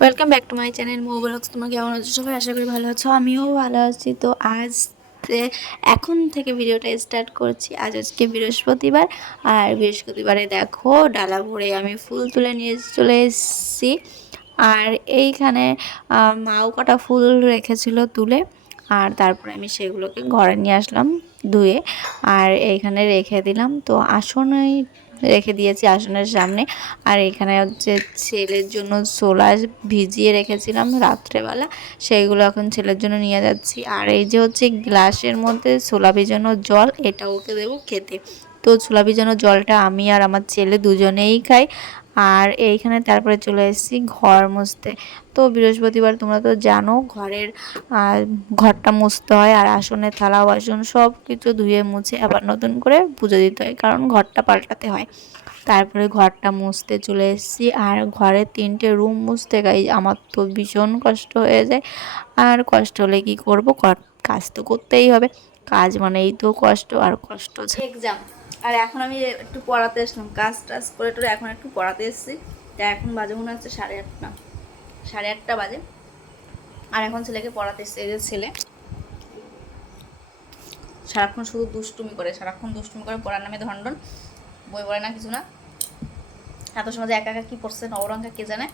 Welcome back to my channel Mo Blogs. তোমরা কেমন আছো সবাই? আশা করি ভালো আছো, আমিও ভালো আছি। তো আজ এখন থেকে ভিডিওটা স্টার্ট করছি। আজকে বৃহস্পতিবার, আর বৃহস্পতিবারে দেখো ডালা ভরে আমি ফুল তুলে নিয়ে চলে এসেছি। আর এইখানে মাও কটা ফুল রেখেছিল তুলে, আর তারপরে আমি সেগুলোকে ঘরে নিয়ে আসলাম ধুয়ে, আর এইখানে রেখে দিলাম। তো আসনেই রেখে দিয়েছি, আসনের সামনে। আর এখানে হচ্ছে ছেলের জন্য ছোলা ভিজিয়ে রেখেছিলাম রাত্রেবেলা, সেইগুলো এখন ছেলের জন্য নিয়ে যাচ্ছি। আর এই যে হচ্ছে গ্লাসের মধ্যে ছোলা ভিজানো জল, এটা ওকে দেবো খেতে। তো ছোলা ভিজানো জলটা আমি আর আমার ছেলে দুজনেই খাই। আর এইখানে তারপরে চলে এসেছি ঘর মুছতে। তো বৃহস্পতিবার তোমরা তো জানো ঘরটা মুছতে হয়, আর আসনে থালা বাসন সব কিছু ধুয়ে মুছে আবার নতুন করে পুজো দিতে হয়, কারণ ঘরটা পাল্টাতে হয়। তারপরে ঘরটা মুছতে চলে এসেছি। আর ঘরে 3টে রুম মুছতে গাই আমার তো ভীষণ কষ্ট হয়ে যায়। আর কষ্ট হলে কি করব, কাজ তো করতেই হবে। কাজ মানেই তো কষ্ট, আর কষ্ট এক্সাম। আর এখন আমি একটু পড়াতে আসলাম, কাজ টাজ করে টোরে এখন একটু পড়াতে এসেছি। তা এখন বাজে মনে হচ্ছে 8:30, 8:30 বাজে। আর এখন ছেলেকে পড়াতে এসেছি। এই যে ছেলে সারাক্ষণ শুধু দুষ্টুমি করে, পড়ার নামে ধন্ডন, বই পড়ে না, কিছু না। এত সময় একা একা কী পড়ছে নবরঙ্গা কে জানে।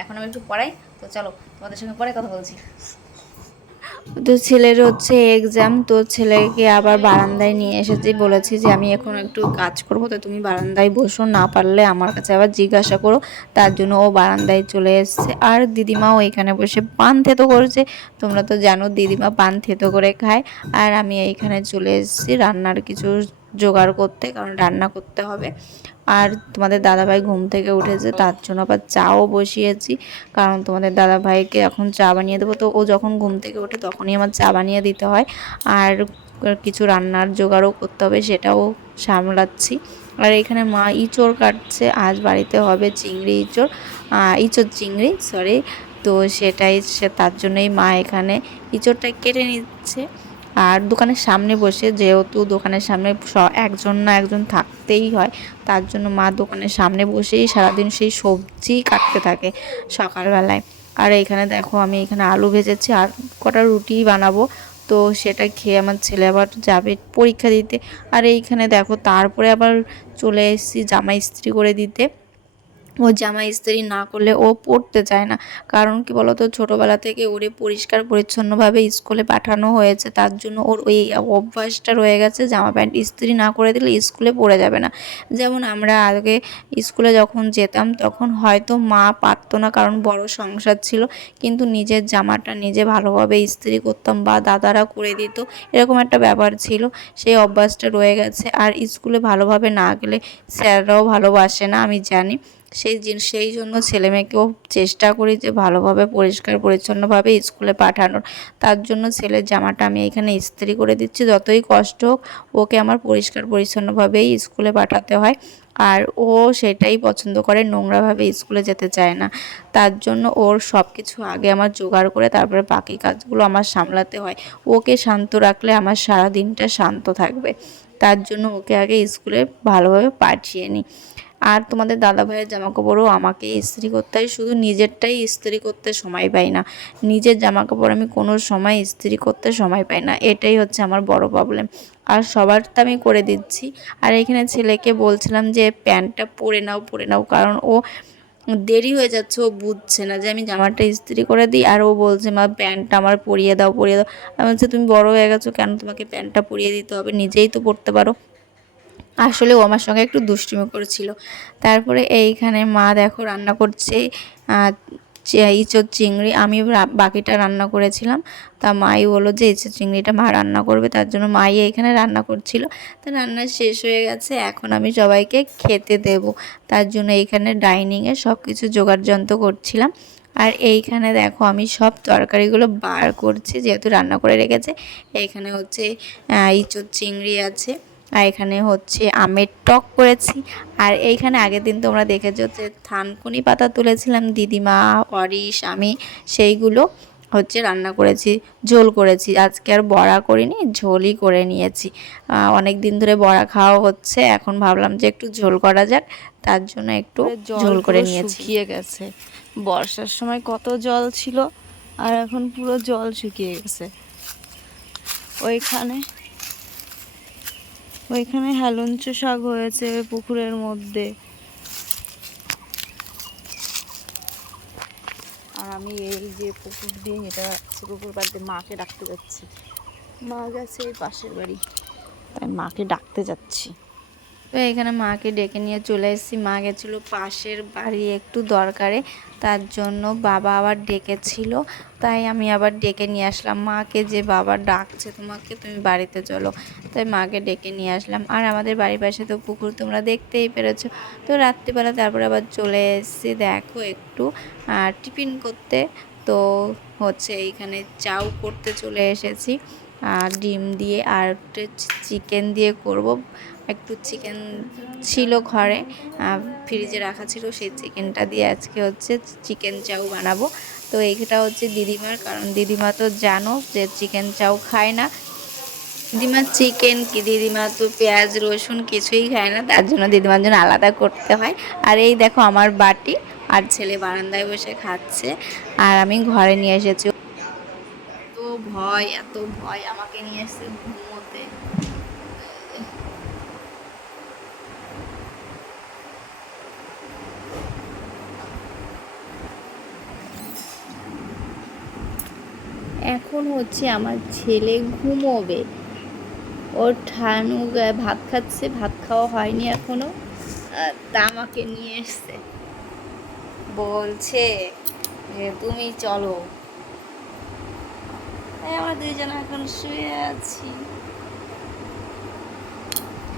এখন আমি একটু পড়াই। তো চলো তোমাদের সঙ্গে পরে কথা বলছি। তো ছেলের হচ্ছে এক্সাম, তো ছেলেকে আবার বারান্দায় নিয়ে এসেছি, বলেছি যে আমি এখন একটু কাজ করবো, তো তুমি বারান্দায় বসো, না পারলে আমার কাছে আবার জিজ্ঞাসা করো। তার জন্য ও বারান্দায় চলে এসছে। আর দিদিমাও এখানে বসে পান থেতো করছে। তোমরা তো জানো দিদিমা পান থেতো করে খায়। আর আমি এইখানে চলে এসেছি রান্নার কিছু জোগাড় করতে, কারণ রান্না করতে হবে। আর তোমাদের দাদাভাই ঘুম থেকে উঠেছে, তার জন্য আবার চাও বসিয়েছি, কারণ তোমাদের দাদাভাইকে এখন চা বানিয়ে দেবো। তো ও যখন ঘুম থেকে ওঠে তখনই আমার চা বানিয়ে দিতে হয়। আর কিছু রান্নার জোগাড়ও করতে হবে, সেটাও সামলাচ্ছি। আর এখানে মা ইঁচড় কাটছে, আজ বাড়িতে হবে চিংড়ি ইঁচড়, ইঁচড় চিংড়ি সরি। তো সেটাই তার জন্যই মা এখানে ইঁচড়টা কেটে নিচ্ছে। আর দোকানের সামনে বসে, যেহেতু দোকানের সামনে একজন না একজন থাকতেই হয়, তার জন্য মা দোকানের সামনে বসেই সারাদিন সেই সবজি কাটতে থাকে সকালবেলায়। আর এইখানে দেখো আমি এখানে আলু ভেজেছি, আর কটা রুটি বানাবো। তো সেটা খেয়ে আমার ছেলে আবার যাবে পরীক্ষা দিতে। আর এইখানে দেখো তারপরে আবার চলে এসেছি জামা ইস্ত্রি করে দিতে। ও জামা ইস্ত্রি না করলে ও পড়তে চায় না, কারণ কি বলতো ছোটোবেলা থেকে ওরে পরিষ্কার পরিচ্ছন্নভাবে স্কুলে পাঠানো হয়েছে, তার জন্য ওর ওই অভ্যাসটা রয়ে গেছে জামা প্যান্ট ইস্ত্রি না করে দিলে স্কুলে পড়ে যাবে না। যেমন আমরা আগে স্কুলে যখন যেতাম তখন হয়তো মা পারতো না, কারণ বড় সংসার ছিল, কিন্তু নিজের জামাটা নিজে ভালোভাবে ইস্ত্রি করতাম বা দাদারা করে দিত, এরকম একটা ব্যাপার ছিল। সেই অভ্যাসটা রয়ে গেছে। আর স্কুলে ভালোভাবে না গেলে স্যাররাও ভালোবাসে না, আমি জানি। সেই জন্য ছেলেমেয়েকেও চেষ্টা করি যে ভালোভাবে পরিষ্কার পরিচ্ছন্নভাবে স্কুলে পাঠানোর। তার জন্য ছেলের জামাটা আমি এখানে ইস্ত্রি করে দিচ্ছি। যতই কষ্ট হোক, ওকে আমার পরিষ্কার পরিচ্ছন্নভাবেই স্কুলে পাঠাতে হয়। আর ও সেটাই পছন্দ করে, নোংরাভাবে স্কুলে যেতে চায় না। তার জন্য ওর সব কিছু আগে আমার জোগাড় করে তারপরে বাকি কাজগুলো আমার সামলাতে হয়। ওকে শান্ত রাখলে আমার সারা দিনটা শান্ত থাকবে, তার জন্য ওকে আগে স্কুলে ভালোভাবে পাঠিয়ে নিই। আর তোমাদের দাদাভাইয়ের জামাকাপড়ও আমাকে ইস্ত্রি করতে হয়, শুধু নিজেরটাই ইস্ত্রি করতে সময় পাই না। নিজের জামাকাপড় আমি কোনো সময় ইস্ত্রি করতে সময় পাই না, এটাই হচ্ছে আমার বড় প্রবলেম। আর সবারটা আমি করে দিচ্ছি। আর এখানে ছেলেকে বলছিলাম যে প্যান্টটা পরে নাও, কারণ ও দেরি হয়ে যাচ্ছে, ও বুঝছে না যে আমি জামাটা ইস্ত্রি করে দিই। আর ও বলছে মা প্যান্টটা আমার পরিয়ে দাও, পরিয়ে দাও। আমি বলছি তুমি বড় হয়ে গেছো, কেন তোমাকে প্যান্টটা পরিয়ে দিতে হবে, নিজেই তো পরতে পারো। আসলে ও আমার সঙ্গে একটু দুষ্টুমি করেছিল। তারপরে এইখানে মা দেখো রান্না করছে ইঁচড় চিংড়ি, আমি বাকিটা রান্না করেছিলাম। তা মাই বললো যে ইঁচড় চিংড়িটা মা রান্না করবে, তার জন্য মাই এইখানে রান্না করছিল। তা রান্না শেষ হয়ে গেছে, এখন আমি সবাইকে খেতে দেব, তার জন্য এইখানে ডাইনিংয়ে সব কিছু জোগাড়যন্ত্র করছিলাম। আর এইখানে দেখো আমি সব তরকারিগুলো বার করছি, যেহেতু রান্না করে রেখেছে। এইখানে হচ্ছে ইঁচড় চিংড়ি আছে, আর এখানে হচ্ছে আমের টক করেছি। আর এইখানে আগের দিন তোমরা দেখেছো যে থানকুনি পাতা তুলেছিলাম দিদিমা, অরিশ, আমি, সেইগুলো। হচ্ছে রান্না করেছি, ঝোল করেছি। আজকে আর বড়া করিনি, ঝোলই করে নিয়েছি। অনেক দিন ধরে বড়া খাওয়া হচ্ছে, এখন ভাবলাম যে একটু ঝোল করা যাক, তার জন্য একটু ঝোল করে নিয়েছি। শুকিয়ে গেছে, বর্ষার সময় কত জল ছিল আর এখন পুরো জল শুকিয়ে গেছে। ওইখানে ওইখানে হেলঞ্চ শাক হয়েছে পুকুরের মধ্যে। আর আমি এই যে পুকুর দিয়ে হেঁটে যাচ্ছি, পুকুর পাড় দিয়ে মাকে ডাকতে যাচ্ছি। মা গেছে এই পাশের বাড়ি, তাই মাকে ডাকতে যাচ্ছি। তো এখানে মাকে ডেকে নিয়ে চলে এসেছি। মা গেছিলো পাশের বাড়ি একটু দরকারে, তার জন্য বাবা আবার ডেকেছিল, তাই আমি আবার ডেকে নিয়ে আসলাম মাকে, যে বাবা ডাকছে তোমাকে, তুমি বাড়িতে চলো। তাই মাকে ডেকে নিয়ে আসলাম। আর আমাদের বাড়ির পাশে তো পুকুর, তোমরা দেখতেই পেরেছো। তো রাত্রিবেলা তারপরে আবার চলে এসেছি দেখো একটু টিফিন করতে। তো হচ্ছে এইখানে চাউ করতে চলে এসেছি, ডিম দিয়ে আর চিকেন দিয়ে করব। একটু চিকেন ছিল ঘরে, ফ্রিজে রাখা ছিল, সেই চিকেনটা দিয়ে আজকে হচ্ছে চিকেন চাউ বানাবো। তো এইটা হচ্ছে দিদিমার, কারণ দিদিমা তো জানো যে চিকেন চাউ খায় না। দিদিমার চিকেন কি, দিদিমা তো পেঁয়াজ রসুন কিছুই খায় না, তার জন্য দিদিমার জন্য আলাদা করতে হয়। আর এই দেখো আমার বাটি, আর ছেলে বারান্দায় বসে খাচ্ছে, আর আমি ঘরে নিয়ে এসেছি। তো ভয়, এত ভয়, আমাকে নিয়ে এসেছে ঘুমোতে। এখন হচ্ছে আমার ছেলে ঘুমোবে, ওর ঠানু ভাত খাচ্ছে, ভাত খাওয়া হয়নি এখনো, তা আমাকে নিয়ে এসছে, বলছে যে তুমি চলো। তাই আমরা দুইজন এখন শুয়ে আছি।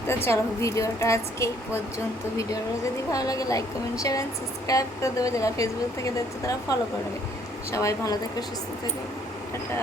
তো চলো, ভিডিওটা আজকে এই পর্যন্ত। ভিডিওটা যদি ভালো লাগে like comment share and subscribe করে দেবে। যারা ফেসবুক থেকে দেখছে তারা ফলো করে নেবে। সবাই ভালো থেকো, সুস্থ থেকো, টাটা।